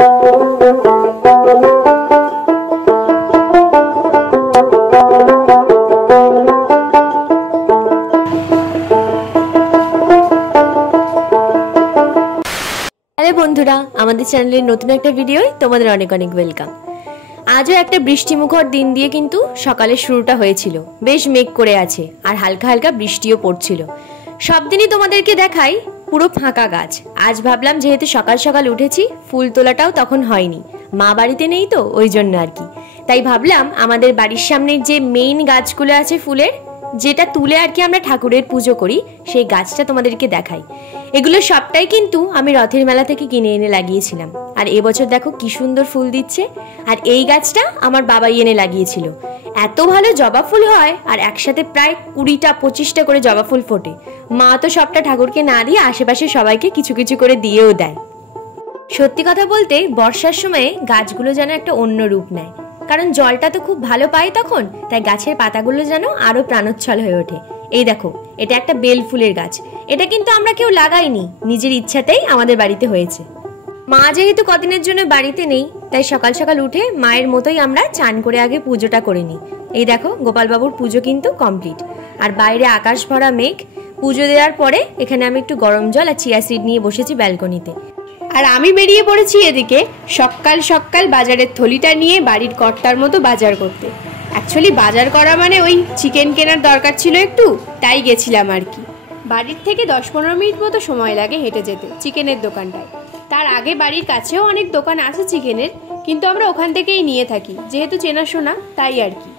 বন্ধুরা, আমাদের চ্যানেলের নতুন একটা ভিডিওয় তোমাদের অনেক অনেক ওয়েলকাম। আজও একটা বৃষ্টিমুখর দিন দিয়ে কিন্তু সকালের শুরুটা হয়েছিল। বেশ মেঘ করে আছে আর হালকা হালকা বৃষ্টিও পড়ছিল। সব দিনই তোমাদেরকে দেখাই পুরো ফাঁকা গাছ। আজ ভাবলাম যেহেতু সকাল সকাল উঠেছি, ফুল তোলাটাও তখন হয়নি, মা বাড়িতে নেই তো ওই জন্য আর কি। তাই ভাবলাম আমাদের বাড়ির সামনের যে মেইন গাছগুলো আছে ফুলের, যেটা তুলে আর কি আমরা ঠাকুরের পুজো করি, সেই গাছটা তোমাদেরকে দেখাই। এগুলো সবটাই কিন্তু আমি রথের মেলা থেকে কিনে এনে লাগিয়েছিলাম। আর এবছর দেখো কি সুন্দর ফুল দিচ্ছে। আর এই গাছটা আমার বাবাই এনে লাগিয়েছিল। এত ভালো জবা ফুল হয়, আর একসাথে প্রায় 20-25টা করে জবা ফুল ফোটে। মা তো সবটা ঠাকুরকে না দিয়ে আশেপাশে সবাইকে কিছু কিছু করে দিয়েও দেয়। সত্যি কথা বলতে বর্ষার সময়ে গাছগুলো যেন একটা অন্য রূপ নেয়, কারণ জলটা তো খুব ভালো পায় তখন, তাই গাছের পাতাগুলো যেন আরো প্রাণোচ্ছল হয়ে ওঠে। এই দেখো, এটা একটা বেল ফুলের গাছ। এটা কিন্তু আমরা কেউ লাগাইনি, নিজের ইচ্ছাতেই আমাদের বাড়িতে হয়েছে। মা যেহেতু কদিনের জন্য বাড়িতে নেই, তাই সকাল সকাল উঠে মায়ের মতোই আমরা চান করে আগে পুজোটা করে নিই। এই দেখো, গোপালবাবুর পুজো কিন্তু কমপ্লিট। আর বাইরে আকাশ ভরা মেঘ। পুজো দেওয়ার পরে এখানে আমি একটু গরম জল আর চিয়া সিড নিয়ে বসেছি ব্যালকনিতে। আর আমি বেরিয়ে পড়েছি এদিকে সকাল সকাল বাজারের থলিটা নিয়ে বাড়ির কর্তার মতো বাজার করতে। অ্যাকচুয়ালি বাজার করা মানে ওই চিকেন কেনার দরকার ছিল একটু, তাই গেছিলাম আর কি। বাড়ির থেকে 10-15 মিনিট মতো সময় লাগে হেঁটে যেতে চিকেনের দোকানটায়। তার আগে বাড়ির কাছেও অনেক দোকান আছে চিকেনের, কিন্তু আমরা ওখান থেকেই নিয়ে থাকি, যেহেতু চেনাশোনা তাই আর কি।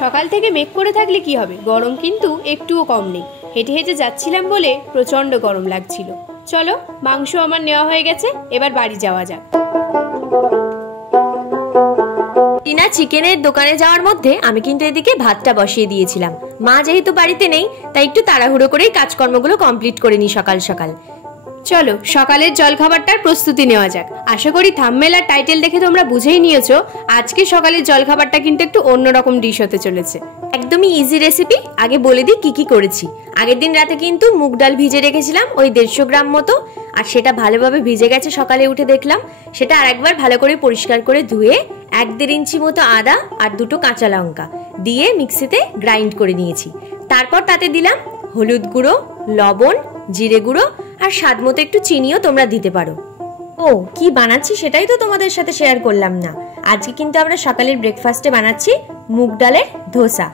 সকাল থেকে মেঘ করে থাকলে কি হবে, গরম কিন্তু একটুও কম নেই। হেঁটে হেঁটে যাচ্ছিলাম বলে প্রচণ্ড গরম লাগছিল। চলো, মাংস আমার নেওয়া হয়ে গেছে, এবার বাড়ি যাওয়া যাক। টিনা চিকেনের দোকানে যাওয়ার মধ্যে আমি কিন্তু এদিকে ভাতটা বসিয়ে দিয়েছিলাম। মা যেহেতু বাড়িতে নেই, তাই একটু তাড়াহুড়ো করেই কাজকর্মগুলো কমপ্লিট করে নিই সকাল সকাল। চলো সকালের জলখাবারটার প্রস্তুতি নেওয়া যাক। আশা করি থাম্বনেল আর টাইটেল দেখে তোমরা বুঝেই নিয়েছো আজকে সকালের জলখাবারটা কিন্তু একটু অন্যরকম ডিশ হতে চলেছে। একদমই ইজি রেসিপি। আগে বলে দিই কি কি করেছি। আগের দিন রাতে কিন্তু মুগ ডাল ভিজে রেখেছিলাম ওই 150 গ্রাম মতো, আর সেটা ভালোভাবে ভিজে গেছে। সকালে উঠে দেখলাম সেটা আরেকবার ভালো করে পরিষ্কার করে ধুয়ে 1-1.5 ইঞ্চি মতো আদা আর 2টো কাঁচা লঙ্কা দিয়ে মিক্সিতে গ্রাইন্ড করে নিয়েছি। তারপর তাতে দিলাম হলুদ গুঁড়ো, লবণ, জিরে গুঁড়ো আর স্বাদ মতো একটু চিনিও তোমরা দিতে পারো। ও কি বানাচ্ছি সেটাই তো তোমাদের সাথে শেয়ার করলাম না। আজকে কিন্তু আমরা সকালের ব্রেকফাস্টে বানাচ্ছি মুগ ডালের ধোসা,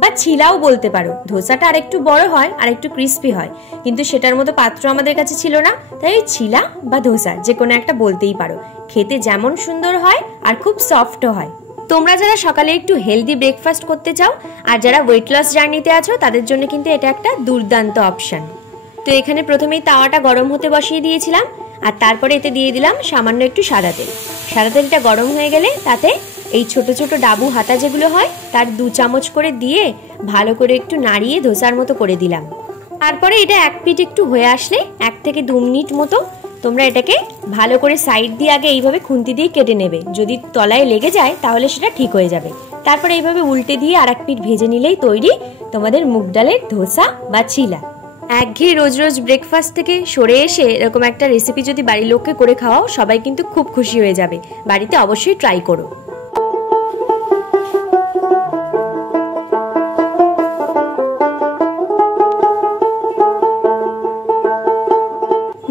বা ছিলাও বলতে পারো। ধোসাটা আর একটু বড় হয় আর একটু ক্রিস্পি হয়, কিন্তু সেটার মতো পাত্র আমাদের কাছে ছিল না, তাই ওই ছিলা বা ধোসা যে কোনো একটা বলতেই পারো। খেতে যেমন সুন্দর হয় আর খুব সফটও হয়। তোমরা যারা সকালে একটু হেলদি ব্রেকফাস্ট করতে চাও আর যারা ওয়েট লস জার্নিতে আছো, তাদের জন্য কিন্তু এটা একটা দুর্দান্ত অপশন। তো এখানে প্রথমেই তাওয়াটা গরম হতে বসিয়ে দিয়েছিলাম, আর তারপরে এতে দিয়ে দিলাম সামান্য একটু সাদা তেল। সাদা তেলটা গরম হয়ে গেলে তাতে এই ছোট ছোট ডাবু হাতা যেগুলো হয় তার 2 চামচ করে দিয়ে ভালো করে একটু নাড়িয়ে ধোসার মতো করে দিলাম। তারপরে এটা এক পিঠ একটু হয়ে আসলে 1 থেকে 2 মিনিট মতো তোমরা এটাকে ভালো করে সাইড দিয়ে আগে এইভাবে খুন্তি দিয়ে কেটে নেবে। যদি তলায় লেগে যায় তাহলে সেটা ঠিক হয়ে যাবে। তারপরে এইভাবে উল্টে দিয়ে আর এক পিঠ ভেজে নিলেই তৈরি তোমাদের মুগ ডালের ধোসা বা ছিলা। একঘেয়ে রোজ রোজ ব্রেকফাস্ট থেকে সরে এসে এরকম একটা রেসিপি যদি বাড়ির লোককে করে খাওয়াও, সবাই কিন্তু খুব খুশি হয়ে যাবে। বাড়িতে অবশ্যই ট্রাই করো।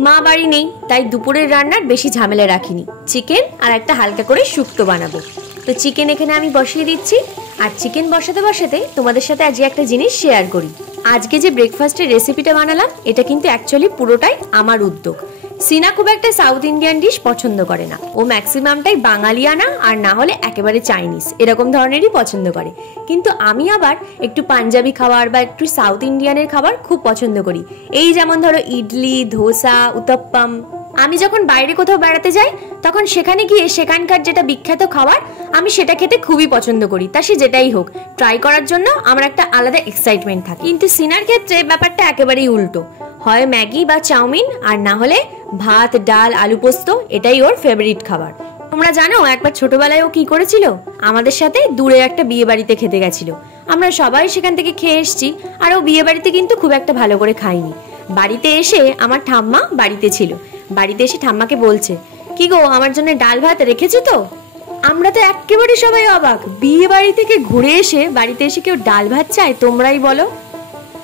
মা বাড়ি নেই, তাই দুপুরের রান্নার বেশি ঝামেলা রাখিনি। চিকেন আর একটা হালকা করে শুক্তো বানাবো। তো চিকেন এখানে আমি বসিয়ে দিচ্ছি। আর চিকেন বসাতে বসাতে তোমাদের সাথে আজকে একটা জিনিস শেয়ার করি। আজকে যে ব্রেকফাস্টের রেসিপিটা বানালাম, এটা কিন্তু অ্যাকচুয়ালি পুরোটাই আমার উদ্যোগ। সিনা খুব একটা সাউথ ইন্ডিয়ান ডিশ পছন্দ করে না, ও ম্যাক্সিমামটাই বাঙালিয়ানা আর না হলে একেবারে চাইনিজ এরকম ধরনেরই পছন্দ করে। কিন্তু আমি আবার একটু পাঞ্জাবি খাবার বা একটু সাউথ ইন্ডিয়ানের খাবার খুব পছন্দ করি। এই যেমন ধরো ইডলি, ধোসা, উত্তপ্পাম। আমি যখন বাইরে কোথাও বেড়াতে যাই, তখন সেখানে গিয়ে সেখানকার যেটা বিখ্যাত খাবার আমি সেটা খেতে খুবই পছন্দ করি। তা সে যেটাই হোক, ট্রাই করার জন্য আমার একটা আলাদা এক্সাইটমেন্ট থাকে। কিন্তু সিনার ক্ষেত্রে ব্যাপারটা একেবারেই উল্টো। হয় ম্যাগি বা চাউমিন, আর না হলে ভাত, ডাল, আলু পোস্ত, এটাই ওর ফেভারিট খাবার। তোমরা জানো একবার ছোটবেলায় ও কি করেছিল? আমাদের সাথে দূরে একটা বিয়ে বাড়িতে খেতে গেছিল। আমরা সবাই সেখান থেকে খেয়ে এসেছি, আর ও বিয়ে বাড়িতে কিন্তু খুব একটা ভালো করে খাইনি। বাড়িতে এসে আমার ঠাম্মা বাড়িতে ছিল। বাড়িতে এসে ঠাম্মাকে বলছে, কি গো, আমার জন্য ডাল ভাত রেখেছো তো? আমরা তো একেবারে সবাই অবাক, বিয়ে বাড়ি থেকে ঘুরে এসে বাড়িতে এসে কেউ ডাল ভাত চায়? তোমরাই বলো।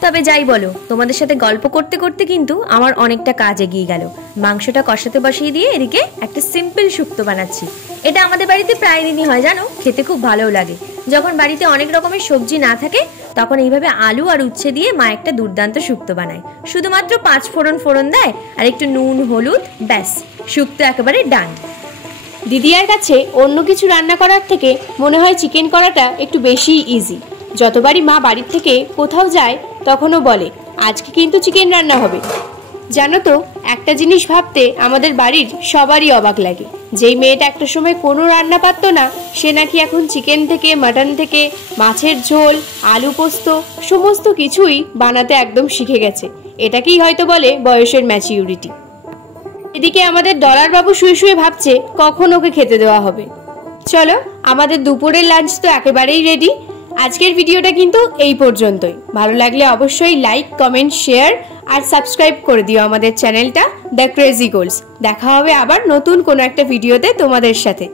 তবে যাই বলো, তোমাদের সাথে গল্প করতে করতে কিন্তু আমার অনেকটা কাজ এগিয়ে গেল। মাংসটা কষাতে বসিয়ে দিয়ে এদিকে একটা সিম্পল শুক্তো বানাচ্ছি। এটা আমাদের বাড়িতে প্রায় দিনই হয় জানো, খেতে খুব ভালো লাগে। যখন বাড়িতে অনেক রকমের সবজি না থাকে তখন এইভাবে আলু আর উচ্ছে দিয়ে মা একটা দুর্দান্ত শুক্তো বানায়। শুধুমাত্র 5 ফোড়ন দেয় আর একটু নুন হলুদ, ব্যাস শুক্তো একেবারে ডান। দিদিয়ার কাছে অন্য কিছু রান্না করার থেকে মনে হয় চিকেন করাটা একটু বেশিই ইজি। যতবারই মা বাড়ির থেকে কোথাও যায় তখনও বলে আজকে কিন্তু চিকেন রান্না হবে। জানো তো, একটা জিনিস ভাবতে আমাদের বাড়ির সবারই অবাক লাগে, যেই মেয়েটা একটা সময় কোনো রান্না পারতো না সে নাকি এখন চিকেন থেকে, মাটন থেকে, মাছের ঝোল, আলু পোস্ত সমস্ত কিছুই বানাতে একদম শিখে গেছে। এটাকেই হয়তো বলে বয়সের ম্যাচিউরিটি। এদিকে আমাদের ডলার বাবু শুয়ে শুয়ে ভাবছে কখন ওকে খেতে দেওয়া হবে। চলো, আমাদের দুপুরের লাঞ্চ তো একেবারেই রেডি। আজকের ভিডিওটা কিন্তু এই পর্যন্তই। ভালো লাগলে অবশ্যই লাইক, কমেন্ট, শেয়ার আর সাবস্ক্রাইব করে দিও আমাদের চ্যানেলটা দ্য ক্রেজি গোলস। দেখা হবে আবার নতুন কোনো একটা ভিডিওতে তোমাদের সাথে।